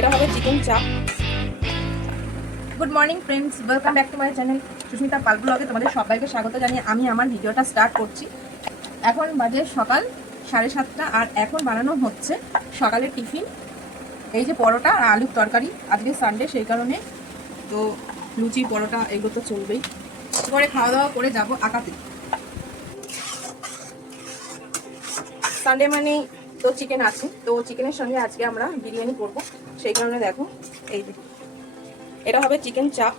এটা হবে chicken chaap. Good morning friends, welcome back to my channel Susmita Pal ব্লগে তোমাদের সবাইকে স্বাগত জানিয়ে আমি আমার ভিডিওটা স্টার্ট করছি। এখন বাজে সকাল 7:30 আর এখন বানানো হচ্ছে সকালের টিফিন। এই যে পরোটা আর আলুর তরকারি, আজকে সানডে সেই কারণে তো লুচি পরোটা এগুলো তো চলবেই। পরে খাওয়া দাওয়া করে যাব আঁকাতে। সানডে মানে তো চিকেন আছে, তো চিকেনের সঙ্গে আজকে আমরা বিরিয়ানি করব, সেই কারণে দেখো এই যে এটা হবে চিকেন চাপ।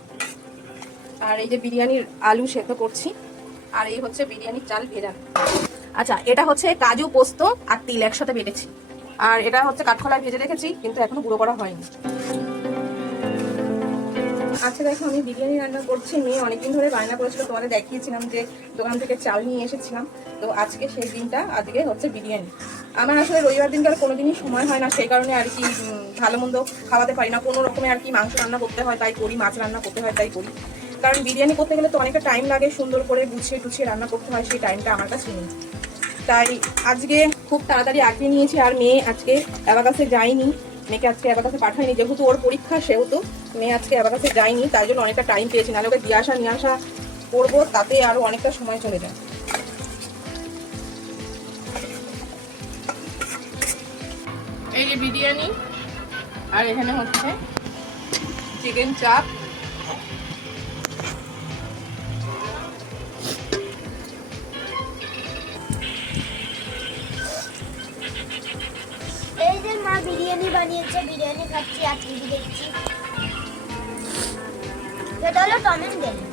আর এই যে বিরিয়ানির আলু সেদ্ধ করছি, আর এই হচ্ছে বিরিয়ানির চাল ভেজানো। আচ্ছা, এটা হচ্ছে কাজু পোস্ত আর তিল একসাথে বেটেছি, আর এটা হচ্ছে কাঠখোলায় ভেজে রেখেছি কিন্তু এখনো গুঁড়ো করা হয়নি। আচ্ছা দেখো, আমি বিরিয়ানি রান্না করছি। মেয়ে অনেকদিন ধরে বায়না করেছিল, তোমাদের দেখিয়েছিলাম যে দোকান থেকে চাল নিয়ে এসেছিলাম, তো আজকে সেই দিনটা, আজকে হচ্ছে বিরিয়ানি। আমার আসলে রবিবার দিনকার কোনোদিনই সময় হয় না, সেই কারণে আর কি ভালো মন্দ খাওয়াতে পারি না, কোনো রকমে আর কি মাংস রান্না করতে হয় তাই করি, মাছ রান্না করতে হয় তাই করি। কারণ বিরিয়ানি করতে গেলে তো অনেকটা টাইম লাগে, সুন্দর করে গুছিয়ে টুছিয়ে রান্না করতে হয়, সেই টাইমটা আমার কাছে নেই। তাই আজকে খুব তাড়াতাড়ি আঁকিয়ে নিয়েছি। আর মেয়ে আজকে অ্যাবাকাসে যায়নি, মেয়েকে আজকে অ্যাবাকাসে পাঠায়নি, যেহেতু ওর পরীক্ষা সেহেতু মেয়ে আজকে অ্যাবাকাসে যায়নি, তাই জন্য অনেকটা টাইম পেয়েছি। নাহলে ওকে দিয়ে আসা নিয়ে আসা করবো, তাতে আরও অনেকটা সময় চলে যায়। এই যে বিরিয়ানি, আর এখানে হচ্ছে চিকেন চাপ। এই যে মা বিরিয়ানি বানিয়েছে, বিরিয়ানি খাচ্ছি আর টিভি দেখছি। এটা হলো টম এন্ড জেরি।